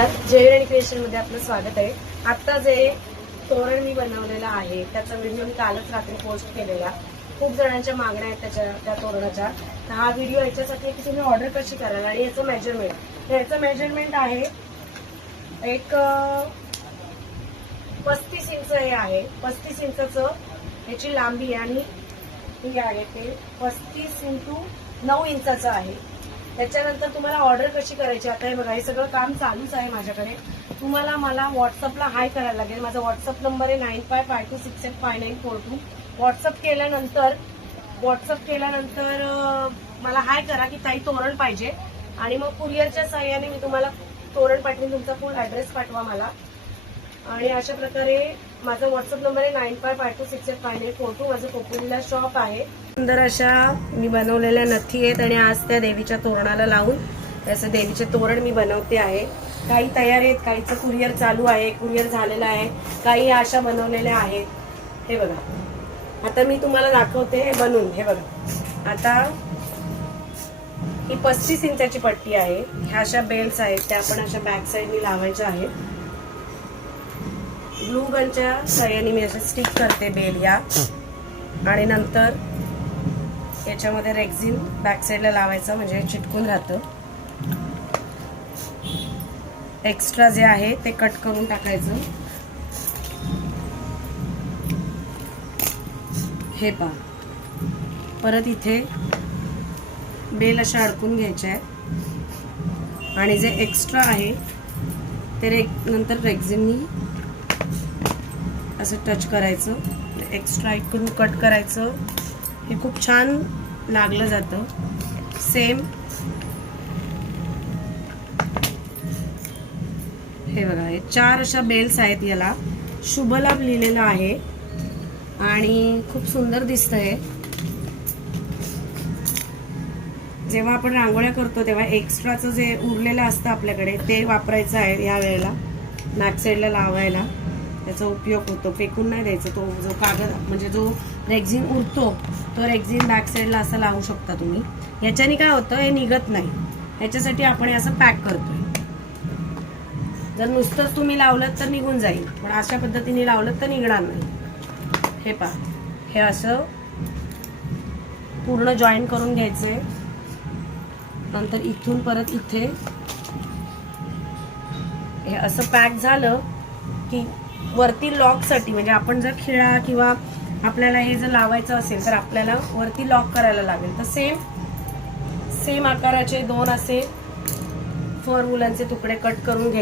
जयवीर आणि क्रिएशन मध्ये आपलं स्वागत आहे। आता जे तोरण मी बनवलेलं आहे त्याचा व्हिडिओ मी कालच रात्री पोस्ट केलेला। खूप जणांच्या मागण्या आहेत त्या तोरणाच्या। तर हा व्हिडिओ याच्यासाठी की तुम्ही ऑर्डर कशी कराल आणि याचं मेजरमेंट आहे एक 35 इंच हे आहे। 35 इंचाचं याची लांबी आणि ही आहे ते 35 × 9 इंचाचं आहे। त्याच्यानंतर तुम्हाला ऑर्डर कशी करायची, आता हे बघा हे सगळं काम चालूच आहे माझ्याकडे। तुम्हाला मला व्हॉट्सअपला हाय करायला लागेल। माझा व्हॉट्सअप नंबर आहे 9552685942। व्हॉट्सअप केल्यानंतर मला हाय करा की ताई तोरण पाहिजे आणि मग कुरिअरच्या सहाय्याने मी तुम्हाला तोरण पाठवून तुमचा फुल ॲड्रेस पाठवा मला। आणि अशा प्रकारे माझा व्हॉट्सअप नंबर आहे 9552685942। माझं कोकणीला शॉप आहे। सुंदर अशा मी बनवलेल्या नथी आहेत आणि आज त्या देवीच्या तोरणाला लावून त्याचं देवीचे तोरण मी बनवते आहे। काही तयार आहेत, काहीचं कुरिअर चालू आहे, कुरिअर झालेलं आहे, काही अशा बनवलेल्या आहेत। हे बघा आता मी तुम्हाला दाखवते हे बनवून। हे बघा आता ही 35 इंचाची पट्टी आहे। ह्या अशा बेल्स आहेत त्या आपण अशा बॅक साईडनी लावायच्या आहेत। ग्लू गनच्या सहाय्याने मी असं स्टिक करते बेल या आणि नंतर याच्यामध्ये रेक्झिन बॅक साईडला लावायचं म्हणजे चिटकून राहतं। एक्स्ट्रा जे आहे ते कट करून टाकायचं। हे पहा परत इथे बेल अशा अडकून घ्यायच्या आहेत आणि जे एक्स्ट्रा आहे ते नंतर रेक्झिननी असं टच करायचं, एक्स्ट्रा इकडून कट करायचं। हे खूप छान लागलं जातं। सेम हे बघा हे 4 अशा बेल्स आहेत, याला शुभलाभ लिहिलेलं आहे आणि खूप सुंदर दिसतंय। जेव्हा आपण रांगोळ्या करतो तेव्हा एक्स्ट्राचं जे उरलेलं असतं आपल्याकडे ते वापरायचं आहे या वेळेला बॅक साईडला लावायला। त्याचा उपयोग होतो, फेकून नाही द्यायचं। तो जो कागद म्हणजे जो रेक्झिन उरतो तो रेक्झिन बॅक साईडला असं लावू शकता तुम्ही। याच्याने काय होतं हे निघत नाही, ह्याच्यासाठी आपण हे असं पॅक करतोय। जर नुसतंच तुम्ही लावलं तर निघून जाईल, पण अशा पद्धतीने लावलं तर निघणार नाही। हे पहा हे असं पूर्ण जॉईन करून घ्यायचंय। नंतर इथून परत इथे हे असं पॅक झालं की वरती लॉकसाठी म्हणजे आपण जर खिळा किंवा आपल्याला हे जर लावायचं असेल तर आपल्याला वरती लॉक करायला लागेल। तर सेम आकाराचे 2 असे फर वुलनचे तुकडे कट करून घ्यायचे।